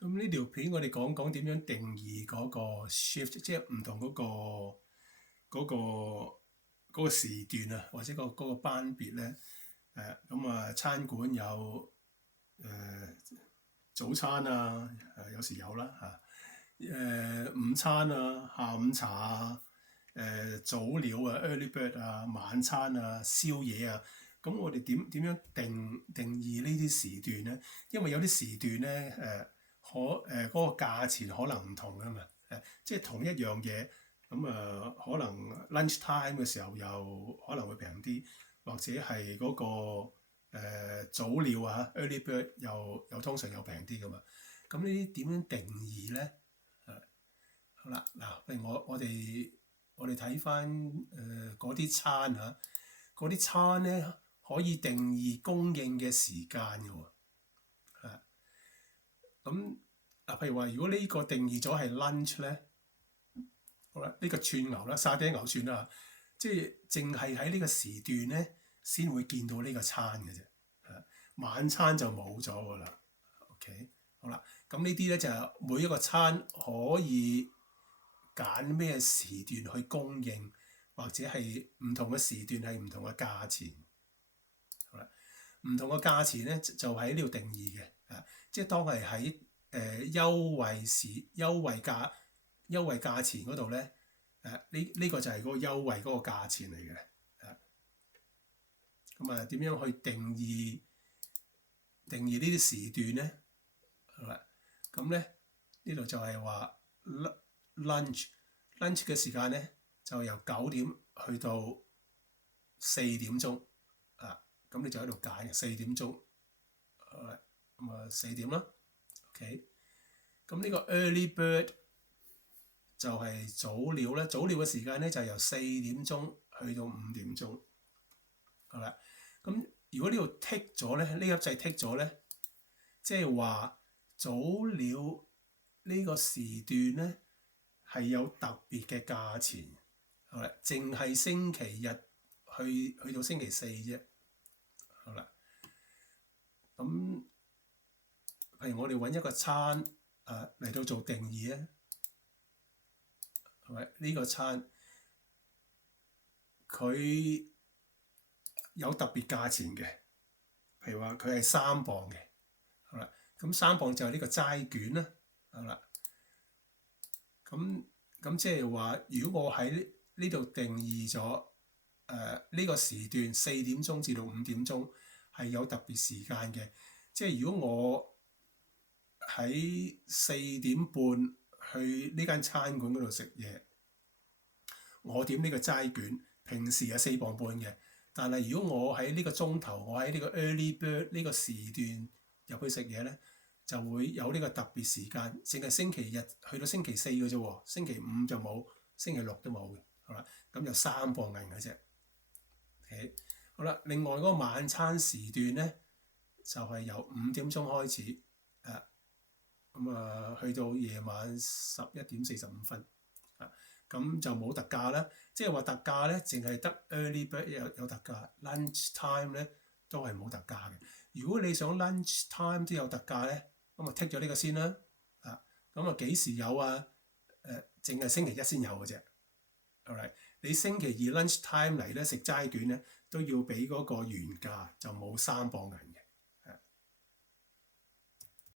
咁呢條片我哋講講點樣定義嗰個 shift，即係唔同嗰個時段啊，或者嗰個班別咧。咁啊，餐館有早餐啊，有時有啦午餐啊，下午茶啊，早鳥啊 early bird 啊，晚餐啊，宵夜啊。咁我哋點樣定義呢啲時段咧？因為有啲時段咧嗰個價錢可能唔同啊嘛。即係同一樣嘢咁可能 lunch time 嘅時候又可能會平啲，或者係嗰個早鳥啊 early bird 又通常又平啲噶嘛。咁呢啲點樣定義咧？好啦，嗱，譬如我哋睇翻嗰啲餐嚇，嗰啲餐咧可以定義供應嘅時間嘅喎。咁嗱，譬如話，如果呢個定義咗係 lunch 咧，好啦，呢個串牛啦，沙爹牛串啦，即係淨係喺呢個時段咧先會見到呢個餐嘅啫。晚餐就冇咗㗎啦。OK，好啦，咁呢啲咧就係每一個餐可以揀咩時段去供應，或者係唔同嘅時段係唔同嘅價錢。好啦，唔同嘅價錢咧就喺呢度定義嘅。即係當係喺優惠價錢嗰度咧，呢個就係嗰個優惠嗰個價錢嚟嘅。咁點樣去定義呢啲時段咧？好啦，咁咧呢度就係話 lunch 嘅時間咧，就由9點去到4點鐘。咁你就喺度揀4點鐘。咁4點啦。OK，咁呢個 early bird 就係早鳥咧。早鳥嘅時間咧就由4點鐘去到5點鐘。好啦，咁如果呢度剔咗咧，呢粒掣剔咗咧，即係話早鳥呢個時段咧係有特別嘅價錢。好啦，淨係星期日去到星期四啫。好啦，咁譬如我哋揾一個餐嚟到做定義咧，係咪呢個餐佢有特別價錢嘅？譬如話佢係3磅嘅。好啦，咁3磅就係呢個齋卷啦。好啦，咁即係話，如果我喺呢度定義咗呢個時段4點鐘至到5點鐘係有特別時間嘅，即係如果我喺4點半去呢間餐館嗰度食嘢，我點呢個齋卷，平時係4磅半嘅，但係如果我喺呢個鐘頭，我喺呢個 early bird 呢個時段入去食嘢咧，就會有呢個特別時間，淨係星期日去到星期四嘅啫喎，星期五就冇，星期六都冇嘅。好啦，咁就3磅銀嘅啫。OK，好啦，另外嗰個晚餐時段咧，就係由5點鐘開始，去到夜晚11點45分。咁就冇特價啦。即係話特價咧，淨係得 early bird 有特價，lunch time 咧都係冇特價嘅。如果你想 lunch time 都有特價咧，咁剔咗呢個先啦。咁幾時有啊？淨係星期一先有嘅啫。Alright，你星期二 lunch time 嚟咧食齋卷咧，都要俾嗰個原價，就冇3磅銀。